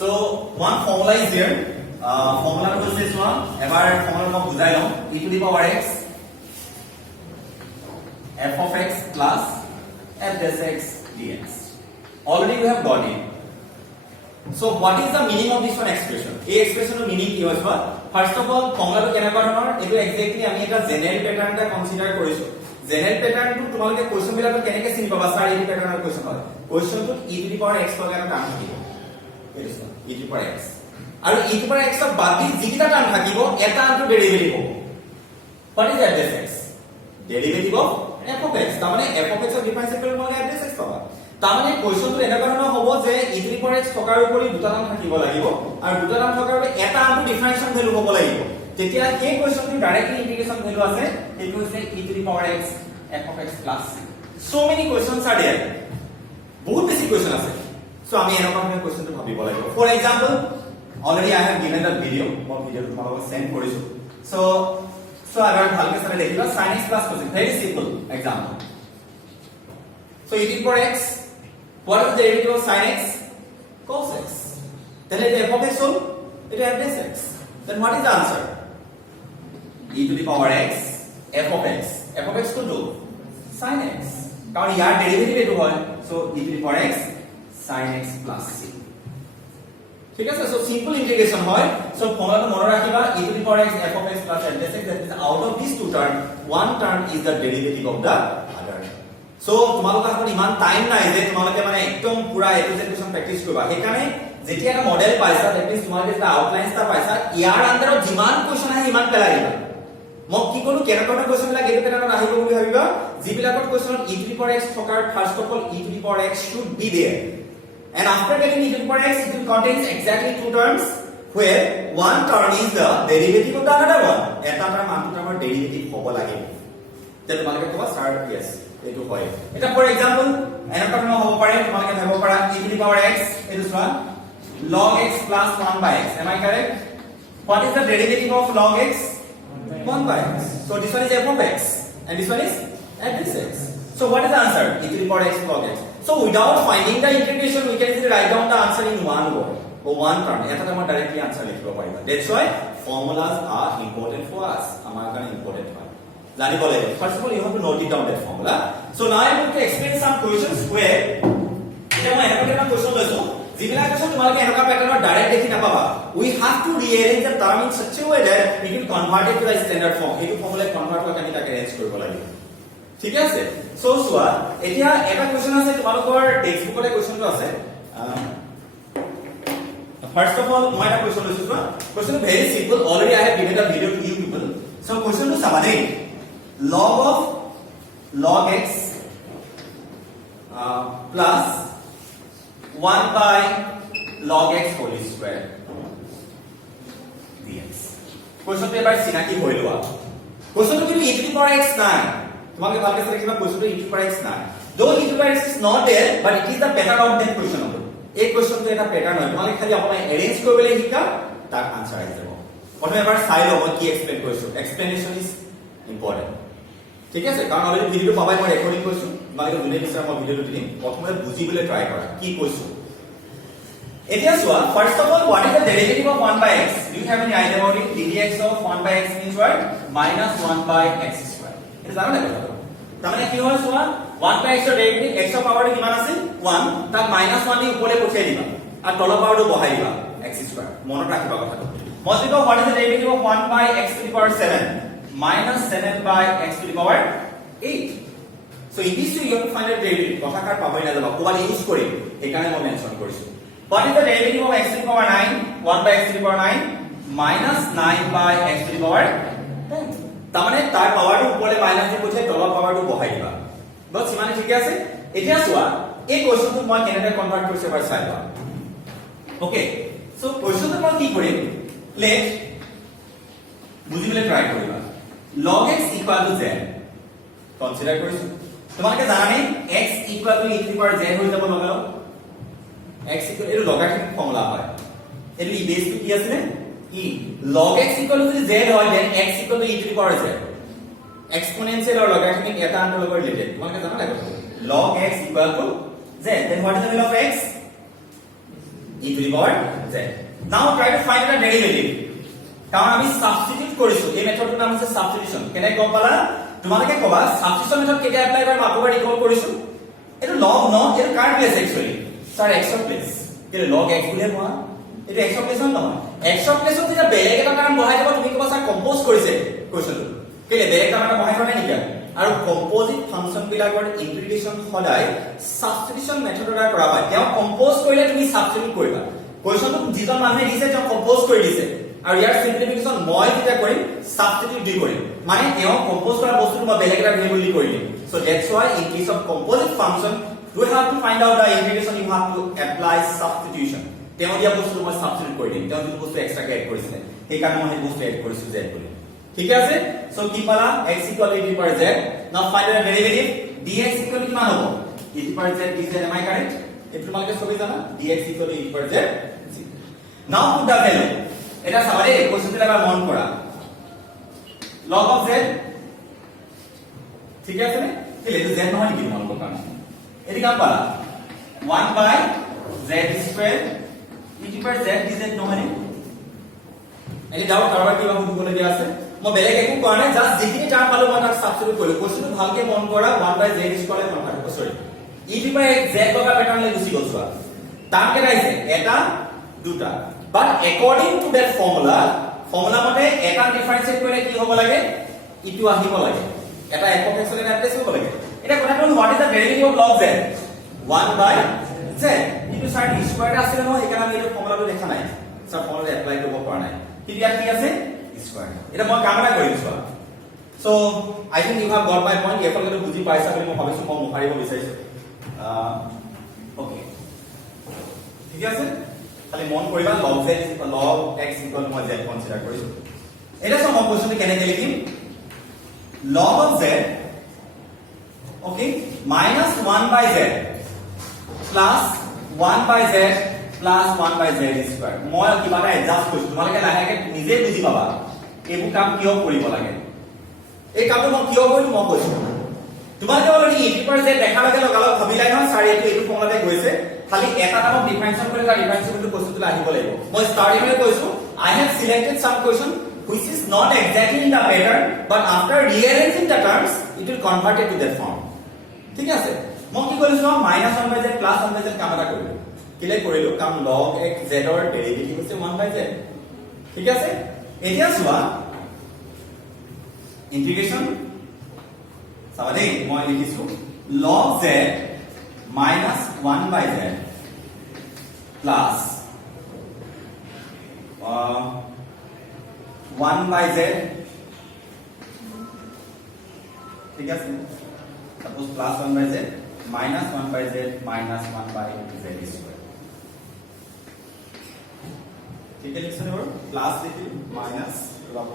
So one formula is there. Formula was this one. Ever formula को बुझाई लो. E to the power x f of x plus f dash x dx. Already we have got it. So what is the meaning of this one expression? A expression of meaning কি হৈছে? First of all, formula to কেনেকুৱা ধৰণৰ? এটো exactly আমি এটা general pattern টা consider কৰিছো. General pattern to তোমালোকে question বিলাকত কেনেকৈ চিনি পাবা? স্যাৰ এই প্যাটাৰ্ণৰ question হয়. Question to e to the power x লগে এটা টাৰ্ম থাকিব. এটো চোৱা e to the power x. আৰু e to the power x ৰ বাকি যিকিটা টাৰ্ম থাকিব এটা আনটো ডেৰিভেটিভ হ'ব। What is f dash x? Derivative of f of x. তাৰ মানে f of x ৰ ডিফাৰেন্সিয়েল কৰি মই f dash x পাবা। তাৰমানে কোৱেশ্চনটো এনেকুৱা ধৰণৰ হ'ব যে e to the power x থকাৰ উপৰি দুটা টাৰ্ম থাকিব লাগিব আৰু দুটা টাৰ্ম থকাৰ বাবে এটা আনটো ডিফাৰেন্সিয়েল ভ্যালু হ'ব লাগিব। তেতিয়া এই কোৱেশ্চনটো ডাইৰেক্টলি ইন্টিগ্ৰেশন ভ্যালু আছে এইটো হৈছে e to the power x f of x plus so many questions are there বহুত বেছি কোৱেশ্চন আছে সো আমি এনেকুৱা ধৰণৰ কোৱেশ্চনটো ভাবিব লাগিব for example already I have given the video মই ভিডিওটো তোমালোকক সেন্ড কৰিছো so আবার ভালকে চালে দেখিবা sin x plus cos x very simple example so e to the power x what is the derivative of sin x cos x then it f of x হল এটা f dash x then what is the answer e to the power x f of x to do sin x কারণ ইয়ার derivative এটো হয় so e to the power x sin x plus c ঠিক আছে so simple integration হয় so ফর্মুলাটা মনে রাখিবা e to the power x f of x plus f dash x that is out of these two term one term is the derivative of the other so তোমালোকৰ হাতত ইমান time নাই যে তোমালোকে মানে একদম পুৰা এপ্লিকেশন প্ৰ্যাকটিস কৰিবা সেইকাৰণে যেতিয়া এটা মডেল পাইছা দ্যাট মিন্স তোমালোকে যেটা আউটলাইনটা পাইছা ইয়াৰ আন্ডাৰত যিমান কোৱেশ্চন আহে ইমান পেলাই দিবা মই কি কৰো কেনেকুৱা কোৱেশ্চন বিলাক এটো পেটাৰ্ণত আহিব বুলি ভাবিবা যিবিলাকত কোৱেশ্চনত e to the power x থকাৰ first of all e to the power x should be there and after getting e to the power x it will contains exactly two terms where one term is the derivative of the another one এটা term আনটো টাৰ্মৰ derivative হ'ব লাগিব তে তোমালোকে ক'বা sir yes এটো হয় এটা ফৰ এক্সাম্পল এনেকুৱা ধৰণৰ হ'ব পাৰে তোমালোকে ভাবিব পাৰা e to the power x এটো চোৱা log x plus 1 by x am I correct what is the derivative of log x 1 by x so this one is f of x and this one is f dash x so what is the answer e to the power x log x so without finding the integration we can easily write down the answer in one word or one term eta আমরা directly answer লিখিব পাৰিবা that's why formulas are important for us আমাৰ কাৰণে important হয় জানিব লাগিব first of all you have to note it down that formula so now I am going to explain some questions where এটা মই এটা question লৈছো যিবিলাক question তোমালোকে এনেকুৱা প্যাটাৰ্ণত ডাইৰেক্ট দেখি নাপাবা we have to rearrange the term in such a way that we can convert it to the standard form এইটো ফৰ্মুলা কনভাৰ্ট কৰি আমি তাকে এৰেঞ্জ কৰিব লাগিব ঠিক আছে সো সোৱা এতিয়া এটা কোৱেশ্চন আছে তোমালোকৰ টেক্সট বুকতে কোৱেশ্চনটো আছে first of all মই এটা কোৱেশ্চন লৈছো সোৱা question very simple already I have given the video to you people so question to চাবা দেই log of log x plus 1 by log x whole square dx কোৱেশ্চনটো এবাৰ চিনাকি হৈ লোৱা কোৱেশ্চনটো কিন্তু e to the power x নাই তোমাকে ভালকে চালে কিবা কোৱেশ্চনটো e to the power x নাই though e to the power x is not there but it is the pattern of that question হ'ব এই কোৱেশ্চনটো এটা প্যাটাৰ্ন হয় তোমাকে খালি আপোনাৰ এৰেঞ্জ কৰিবলৈ শিকা তাৰ আনসাৰ আহি যাব প্ৰথমে এবাৰ চাই লব কি এক্সপ্লেইন কৰিছো এক্সপ্লেনেশন ইজ ইম্পৰ্টেন্ট ঠিক আছে কাৰণ অলৰেডি ভিডিওটো পাবাই মই ৰেকৰ্ডিং কৰিছো তোমালোকে যোনে বিচাৰে মই ভিডিওটো দিম প্ৰথমে বুজিবলৈ ট্ৰাই কৰা কি কৈছো এতিয়া চোৱা first of all what is the derivative of 1 by x do you have any idea about it dx of 1 by x means what minus 1 by x square এটা জানো না কথা তাৰমানে কি হয় চোৱা 1 by x ৰ ডেৰিভেটিভ x ৰ পাৱাৰটো কিমান আছে 1 তাক -1 দি ওপৰে পঠিয়াই দিবা আৰু তলৰ পাৱাৰটো বহাই দিবা x square মনত ৰাখিবা কথাটো মতলব what is the derivative of 1 by x to the power 7 minus 7 by x to the power 8 so in this way you have to find the derivative কথাকাৰ পাবই না যাবা কোবাল ইউজ কৰি এখানে মই মেনশন কৰিছো what is the derivative of x to the power 9 1 by x to the power 9 minus 9 by x to the power 10 তাৰমানে তাৰ পাৱাৰটো ওপৰে মাইনাস দি পঠিয়াই তলৰ পাৱাৰটো বহাই দিবা বস মানে ঠিক আছে এতিয়া চোৱা এই কোৱেশ্চনটো মই কেনেকৈ কনভাৰ্ট কৰিছো এবাৰ চাই লোৱা ওকে সো কোৱেশ্চনটো মই কি কৰিম লেট বুজিবলৈ ট্ৰাই কৰিবা log x equal to z consider কৰিছো তোমালোকে জানানে x equal to e to the power z হৈ যাব লগাও x equal এটো লগাৰিথমিক ফৰ্মুলা হয় এটো ই বেস কি আছে e log x equal to z হয় then x equal to e to the power z exponential or logarithmic এটা আনটো লগত রিলেটেড তোমালোকে জানা লাগবে log x equal to z then what is the value of x e to the power z. Now try to find the derivative. কারণ আমি substitute কৰিছো এই মেথডটোৰ নাম হৈছে সাবস্টিটিউশন কেনে গম পালা তোমালোকে কবা সাবস্টিটিউশন মেথড কেটা এপ্লাই কৰি আকৌ এবাৰ ৰিকল কৰিছো এটো log ন এটো কাৰ place actually sir x of place কেলে log x বুলিয়ে কোৱা এটো x অফ প্লেস নহয় x অফ প্লেসত যেতিয়া বেলেগ এটা টাৰ্ম বহাই দিব তুমি কবা স্যাৰ কম্পোজ কৰিছে কোৱেশ্চনটো কেলে বেলেগ টাৰ্ম এটা বহাই থোৱা নাই নেকি আৰু কম্পোজিট ফাংচন বিলাকৰ ইন্টিগ্ৰেশন সদায় সাবস্টিটিউশন মেথডৰ দ্বাৰা কৰা হয় তেওঁ কম্পোজ কৰিলে তুমি সাবস্টিটিউট কৰিবা কোৱেশ্চনটো যিজন মানুহে দিছে তেওঁ কম্পোজ কৰি দিছে আৰু ইয়াৰ সিম্পলিফিকেশন মই যেটা কৰিম সাবস্টিটিউট দি কৰিম মানে তেওঁ কম্পোজ কৰা বস্তুটো মই বেলেগ এটা ভেৰিয়েবল দি কৰিম so that's why in case of composite function you have to find out the integration you have to apply substitution তেওঁ দিয়া বস্তুটো মই সাবস্টিটিউট কৰি দিম তেওঁ যিটো বস্তু এক্সট্ৰা এড কৰিছিলে সেই কাৰণে মই সেই বস্তু এড কৰিছো z বুলি ঠিক আছে so কি পালা x equal to e power z now find the derivative dx equal to কিমান হ'ব e power z dz am I correct এইটো তোমালোকে সবে জানা dx equal to e power z now put the value এটা সবারে কোশ্চেনটা এবার মন করা log of z ঠিক আছে না তাহলে এটা z নহয় কি মন করব এটি কাম পালা 1 by z square e to power z dz নহয় এনি ডাউট কারবার কি ভাবে বলে দিয়া আছে মই বেলেগ একো কোৱা নাই জাস্ট যিখিনি টাৰ্ম পালো মই তাক সাবস্টিটিউট কৰিলো কোশ্চেনটো ভালকে মন কৰা 1 by z square মন কৰা সৰি e to power z লগা প্যাটাৰ্ন লৈ গুছি গল চোৱা টার্ম কেটা আছে এটা দুটা but according to that formula মতে এটা ডিফারেন্সিয়েট কৰিলে কি হ'ব লাগে ইটো আহিব লাগে এটা f(x) লে ৰিপ্লেস হ'ব লাগে এটা কথা কোন what is the derivative of log z 1 by z ইটো সাইড স্কয়ার আছে ন এখানে আমি এই ফর্মুলাটো দেখা নাই সব ফর্মুলা এপ্লাই কৰিব পৰা নাই কিন্তু ইয়াত কি আছে স্কয়াৰ এটা মই কামনা কৰিছো so I think you have got my point এফালে বুজি পাইছা বুলি মই ভাবিছো মই মুখাৰিব বিচাৰিছো ওকে ঠিক আছে খালি মন কৰিবা log z log x equal to z consider কৰিছো এটা সম কোশ্চেন কেনেকৈ লিখিম log of z okay minus 1 by z plus 1 by z plus 1 by z square মই কিবা এটা এডজাস্ট কৰিছো তোমালোকে লাহেকে নিজে বুজি পাবা এইবু কাম কিয় কৰিব লাগে এই কামটো মই কিয় কৰিলো মই কৈছো তোমালোকে already e to power z দেখা লাগে লগালগ ভাবিলাই নহয় স্যাৰ এইটো ফৰ্মুলাতে গৈছে খালি এটা টাইমত ডিফাৰেন্সিয়েট কৰি তাৰ ডিফাৰেন্সিয়েবলটো কোশ্চেনটো আহিব লাগিব মই স্টাৰ্টিংলে কৈছো I have selected some question which is not exactly in the pattern but after rearranging the terms it will convert it to that form ঠিক আছে মই কি কৰিছো -1 by z + 1 by z কাম এটা কৰিলো কিলে কৰিলো কাম log x z ৰ ডেৰিভেটিভ হৈছে 1 by z ঠিক আছে এতিয়া চোৱা ইন্টিগ্ৰেশন সাবাদে মই লিখিছো log z minus 1 by z plus 1 by z ঠিক আছে suppose plus 1 by z minus 1 by z minus 1 by z square ঠিক আছে লিখছো এবাৰ প্লাস লিখি মাইনাস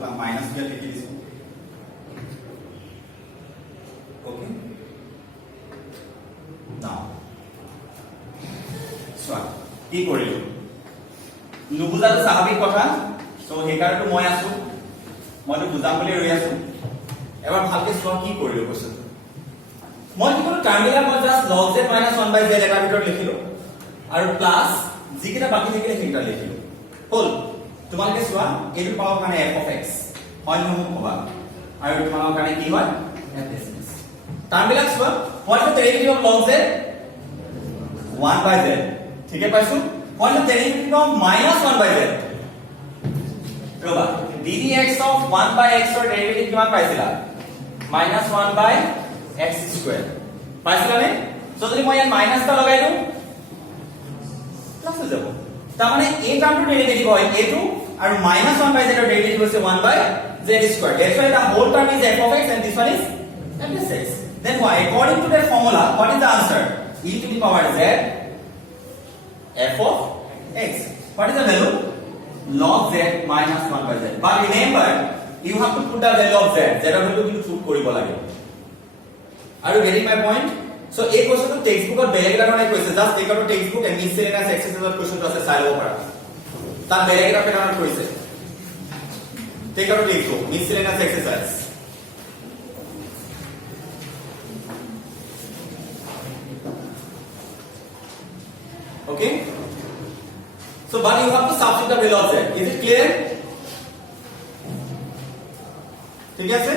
বা মাইনাস কে লিখি দিছো ওকে now so কি কৰিলো নুবুজাটো স্বাভাৱিক কথা সো হেকাৰটো মই আছো মইটো বুজাম বুলি ৰৈ আছো এবাৰ ভালকে চোৱা কি কৰিলো কৈছো মই কি কৰিলো টাৰ্মিনাল মই just log z - 1 by z এটা ভিতৰত লিখিলো আৰু প্লাস যিকেইটা বাকি থাকিলে সেইটা লিখিলো হল তোমালোকে চোৱা এইটো পাৱাৰ কাৰণে f(x) হয় নহয় কবা আৰু তোমালোকৰ কাৰণে কি হয় f(s) টাৰ্মিনাল চোৱা what is the derivative of log z 1 by z ঠিক আছে পাইছো what is the derivative of -1 by z ৰবা ddx of 1 by x ৰ ডেৰিভেটিভ কিমান পাইছিলা -1 by x square পাইছিলা নে সো যদি মই ইয়াত মাইনাসটা লগাই দিও প্লাস হৈ যাব তাৰ মানে এই টাৰ্মটোৰ ডেৰিভেটিভ হয় a2 আৰু -1 by z ৰ ডেৰিভেটিভ হৈছে 1 by z square that's why the whole term is f(x) and this one is f(s) then why according to that formula what is the answer e to the power z f of x what is the value log z minus 1 by z but remember you have to put the value of z z ৰ value কিন্তু put কৰিব লাগে আৰু getting my point so এই কোশ্চনটো টেক্সটবুকত বেলেগ এটা ধৰণে কৈছে just take out textbook and miscellaneous এক্সাৰসাইজৰ কোশ্চনটো আছে চাই ল'ব পাৰা তাত বেলেগ এটা প্যাটাৰ্ন কৈছে take out textbook miscellaneous exercise okay so So but you have to substitute the value of z. Is it clear? ঠিক আছে?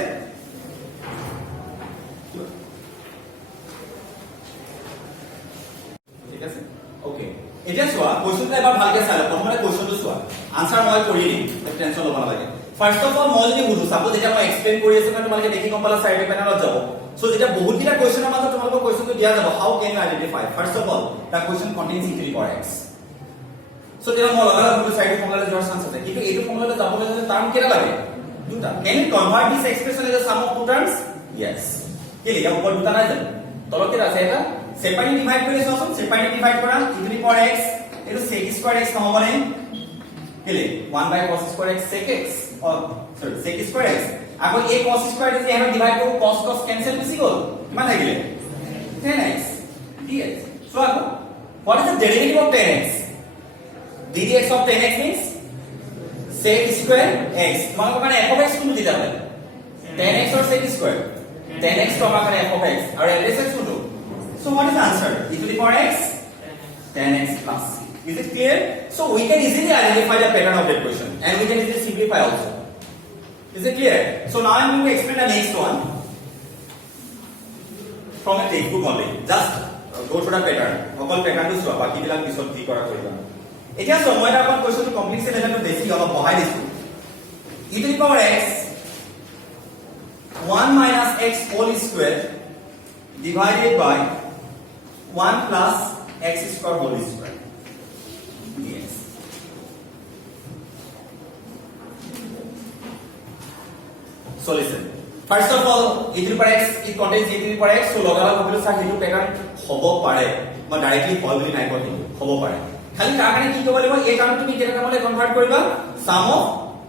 ঠিক আছে? ওকে। এতিয়া চোৱা কোৱেশ্চনটো এবাৰ ভালকে চাই লওক। প্ৰথমতে কোৱেশ্চনটো চোৱা। আনসাৰ মই কৰি দিম। টেনচন ল'ব নালাগে। ফাৰ্স্ট অফ অল মই যদি বুঝো সাপোজ এটা মই এক্সপ্লেইন কৰি আছো না তোমালোকে দেখি গম পালা সাইড প্যানেলত যাব। সো যেটা বহুত কিটা কোৱেশ্চনৰ মাজত তোমালোকক কোৱেশ্চনটো দিয়া যাব how can you identify first of all the question contains e to the power x। So তেনে মই লগালা দুটো সাইড ফৰ্মুলালে যোৱাৰ চান্স আছে। কিন্তু এইটো ফৰ্মুলালে যাবলৈ হলে টার্ম কেটা লাগে? দুটা। Can you convert this expression as a sum of two terms? Yes. কি লিখা উপর দুটা নাই জানো? তলত কেটা আছে এটা? সেপাৰেটলি ডিভাইড কৰি চোৱাচোন। সেপাৰেটলি ডিভাইড কৰা e to the power x এটো sec square x নহবনে? কেলে 1 by cos square x sec x or sorry sec square x আকৌ a cos square যদি আমি ডিভাইড কৰো cos cos ক্যান্সেল গুচি গল কিমান থাকিলে 10x dx so আকৌ what is the derivative of 10x ddx of 10x means sec square x তোমালোকৰ কাৰণে f of x কোনটো দিতা হয় 10x or sec square 10x তো আমাৰ কাৰণে f of x আৰু ls x কোনটো so what is the answer e to the power x 10x plus c. Is it clear? So we can easily identify the pattern of that question and we can easily simplify also. Is it clear? So now I'm going to explain the next one from a textbook only. Just go to the pattern. All pattern to show. Baki bilak pisot di kora koriba. Etia so moi ta kon question to complexity level to basic অলপ বহাই দিছো. E to the power x 1 minus x whole square divided by 1 plus x square whole square. Yes. So listen. First of all, e to the power x it contains e to the power x. So লগালা ভাবিলো sir হেতু pattern হ'ব পাৰে বা directly হয় বুলি নাই কোৱা কিন্তু হ'ব পাৰে খালি তাৰ কাৰণে কি কৰিব লাগিব এই টাৰ্ম তুমি কেটা টাৰ্মলে কনভাৰ্ট কৰিবা sum of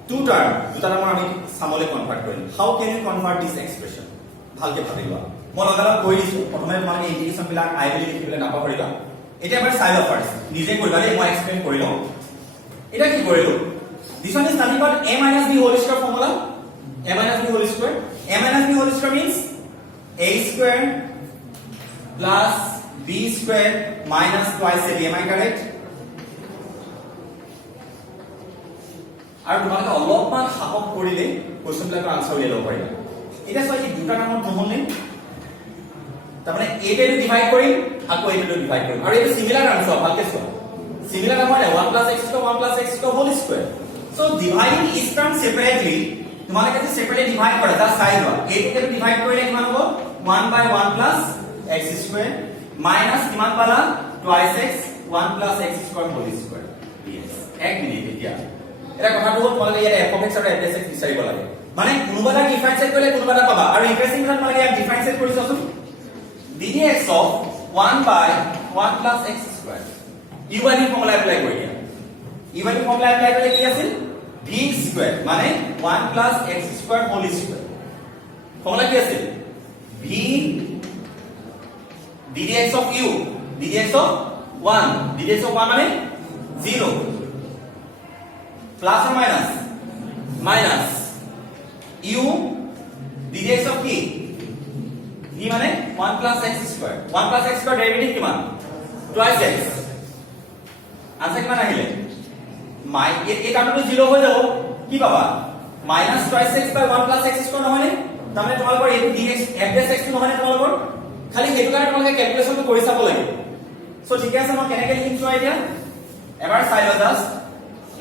two term দুটা টাৰ্ম আমি সামলে কনভাৰ্ট কৰিম how can you convert this expression ভালকে ভাবিবা মই লগালা কৈ দিছো প্ৰথমে তোমালোকে ইন্টিগ্ৰেশন বিলাক আই বুলি লিখিবলৈ নাপাহৰিবা এটা এবাৰ চাই লও ফাৰ্স্ট নিজে কৰিবা দেই মই এক্সপ্লেইন কৰি লও এটা কি কৰিলো this one is nothing but a minus b whole square formula a minus b whole square means a square plus b square minus twice a b am I correct আৰু তোমালোকে অলপমান সাহস কৰিলে কোৱেশ্চন বিলাকৰ আনসাৰ উলিয়াই লব পাৰিবা এটা সৈ দুটা নামত নহলে তাৰমানে a টো ডিভাইড কৰিম আকৌ a টো ডিভাইড কৰিম আৰু এটা সিমিলাৰ আনসাৰ ভালকে চোৱা সিমিলাৰ নহয় 1 plus x square whole square so dividing each term separately তোমালোকে যদি সেপাৰেটলি ডিভাইড কৰা জাস্ট চাই লোৱা a টো ডিভাইড কৰিলে কিমান হ'ব 1 by 1 plus x square minus কিমান পালা twice x 1 plus x square whole square yes এক মিনিট এতিয়া এটা কথাটো হ'ল তোমালোকে ইয়াত f of x আৰু f of x বিচাৰিব লাগে মানে কোনোবাটা ডিফাৰেন্সিয়েট কৰিলে কোনোবাটা পাবা আৰু ইন্টাৰেস্টিং কথা তোমালোকে ইয়াত ডিফাৰেন্সিয়েট কৰি চাওচোন ddx of 1 by 1 plus x square u by v formula apply কৰি দিয়া u by v formula apply কৰিলে কি আছিল v square মানে 1 plus x square whole square formula কি আছিল v ddx of u ddx of 1 ddx of 1 মানে 0 plus or minus u ddx of কি v মানে 1 plus x square 1 plus x square derivative কিমান twice x আনসার কিমান আহিলে এই কামটো 0 হৈ যাব কি পাবা minus twice x by 1 plus x square নহয়নে তাৰমানে তোমালোকৰ এই dx f dash x নহয়নে তোমালোকৰ খালি হেতু কাৰণে তোমালোকে ক্যালকুলেশনটো কৰি চাব লাগিব সো ঠিক আছে মই কেনেকৈ লিখিম চোৱা এতিয়া এবাৰ চাই লও just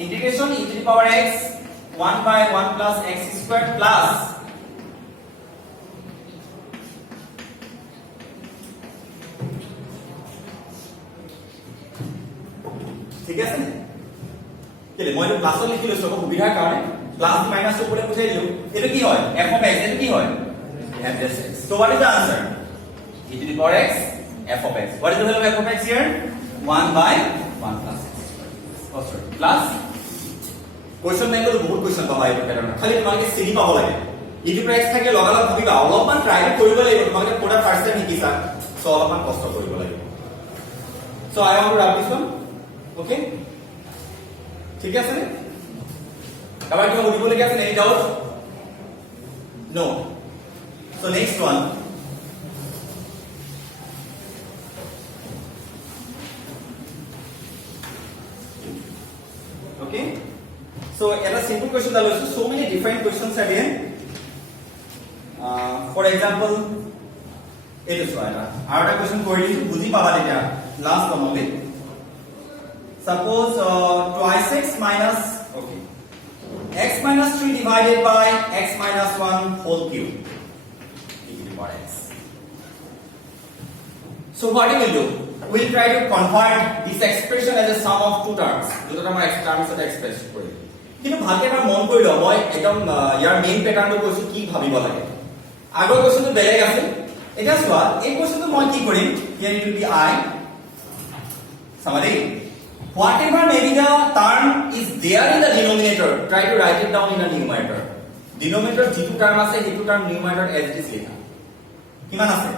integration e to the power x 1 by 1 plus x square plus ঠিক আছে কেলে মই প্লাস লিখি লৈছো সুবিধাৰ কাৰণে প্লাস মাইনাস উপরে উঠাই দিও এটো কি হয় f of x এটো কি হয় f dash x so what is the answer e to the power x f of x what is the value of f of x here 1 by 1 plus x oh sorry plus question নাই কলো বহুত question পাবা এইটো pattern খালি তোমালোকে চিনি পাব লাগে e to the power x থাকে লগালগ ভাবিবা অলপমান ট্ৰাই কৰিব লাগিব তোমালোকে পুৰা ফাৰ্স্ট টাইম শিকিছা সো অলপমান কষ্ট কৰিব লাগিব so I want to wrap this one okay ঠিক আছে কাবাৰ কিবা সুধিব লগা আছে any doubt no so next one So এটা simple question that also so many different questions are there. For example, it is right. Our question for you বুঝি পাবা এটা last one only. Suppose twice x minus okay. X minus 3 divided by x minus 1 whole cube. E to the power x. So what we will do? We'll try to convert this expression as a sum of two terms. দুটো আমরা x terms এর express করি। কিন্তু ভালকে আমরা মন কৰি লও মই একদম ইয়াৰ মেইন প্যাটাৰ্নটো কৈছো কি ভাবিব লাগে। আগৰ কোৱেশ্চনটো বেলেগ আছিল। এটা চোৱা এই কোৱেশ্চনটো মই কি কৰিম? Here it will be I. Somebody whatever may be the term is there in the denominator, try to write it down in the numerator. Denominator যেটো term আছে সেইটো term numerator as it is লিখা। কিমান আছে?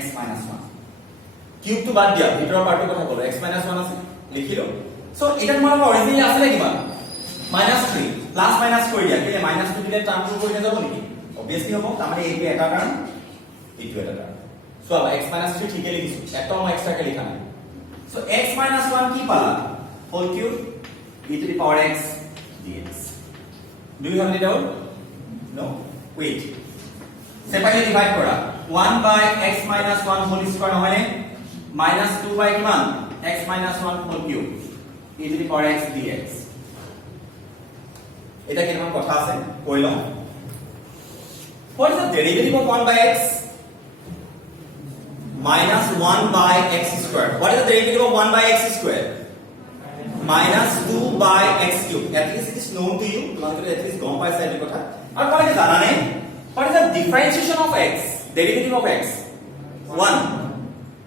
x minus 1. Cube two বাদ দিয়া ভিতৰৰ পাৰ্টৰ কথা ক'লো x minus 1 আছে লিখিলো। সো এটা তোমাৰ অৰিজিনালি আছে কিমান? -3 প্লাস মাইনাস কৰি দিয়া কেলে -2 দিলে টাৰ্মটো কৰি যাব নেকি? অবিয়াসলি হ'ব তাৰ মানে এইটো এটা টাৰ্ম এইটো এটা টাৰ্ম। সো x minus 3 ঠিকে লিখিছো এটা মই এক্সট্ৰাকে লিখা নাই। সো x minus 1 কি পালা? whole cube e to the power x dx. Do you have any doubt? No. Wait. Separately divide কৰা 1 by x minus 1 whole square নহয়নে? -2 by কিমান? x minus 1 whole cube e to the power x dx. এটা কেনেকুৱা কথা আছে কৈ লওঁ। What is the derivative of 1 by x? -1 by x square. What is the derivative of 1 by x square? -2 by x cube. At least it is known to you. তোমালোকে at least গম পাইছা এই কথা। আৰু তোমালোকে জানা নে? What is the differentiation of x? Derivative of x? 1.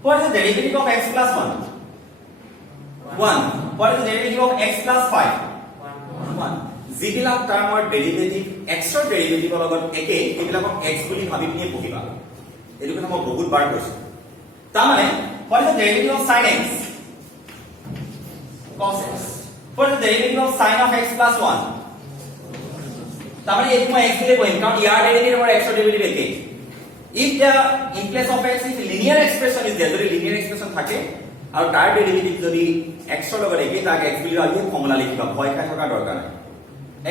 What is the derivative of x plus 1? 1. What is the derivative of x plus 5? 1. যিবিলাক টাৰ্মৰ ডেৰিভেটিভ x ৰ ডেৰিভেটিভৰ লগত একে এইবিলাকক x বুলি ভাবি পিনে পঢ়িবা। এইটো কথা মই বহুত বাৰ কৈছো। তাৰ মানে what is the derivative of sin x? cos x. What is the derivative of sin of x plus 1? তাৰ মানে এইটো মই x বুলি পঢ়িম কাৰণ ইয়াৰ ডেৰিভেটিভ আৰু x ৰ ডেৰিভেটিভ একে। If the in place of x if linear expression is there, যদি linear expression থাকে আৰু তাৰ ডেৰিভেটিভ যদি x ৰ লগত একে তাক x বুলি ভাবি ফৰ্মুলা লিখিবা ভয় খাই থকা দৰকাৰ নাই।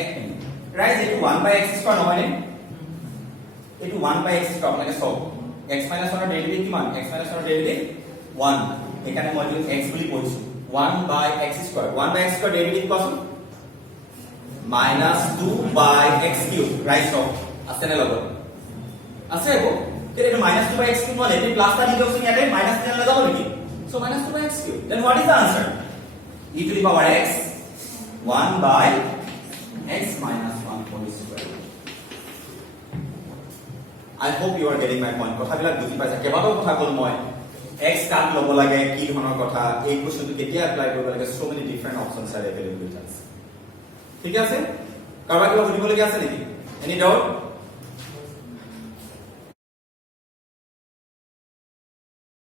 এক মিনিট ৰাইট এইটো 1 by x স্কয়াৰ নহয়নে? এইটো 1 by x স্কয়াৰ মানে সব x minus 1 ৰ ডেৰিভেটিভ কিমান? x minus 1 ৰ ডেৰিভেটিভ 1 এখানে মই দিও x বুলি পঢ়িছো 1 by x square 1 by x square derivative কোৱাচোন -2 by x কিউব ৰাইট সব আছে নে লগত আছে আকৌ তেনে এইটো -2 by x কিউব মানে এই প্লাসটা দি দিওচোন ইয়াতে মাইনাস চিহ্ন লগাব নেকি? So -2 by x cube then what is the answer? e to the power x 1 by x minus 1 whole square. I hope you are getting my point. কথাবিলাক বুজি পাইছা কেবাটাও কথা কল মই x কাট লব লাগে কি ধৰণৰ কথা এই কোৱেশ্চনটো কেতিয়া এপ্লাই কৰিব লাগে so many different options are available with us. ঠিক আছে কাৰোবাৰ কিবা সুধিব লগা আছে নেকি? Any doubt?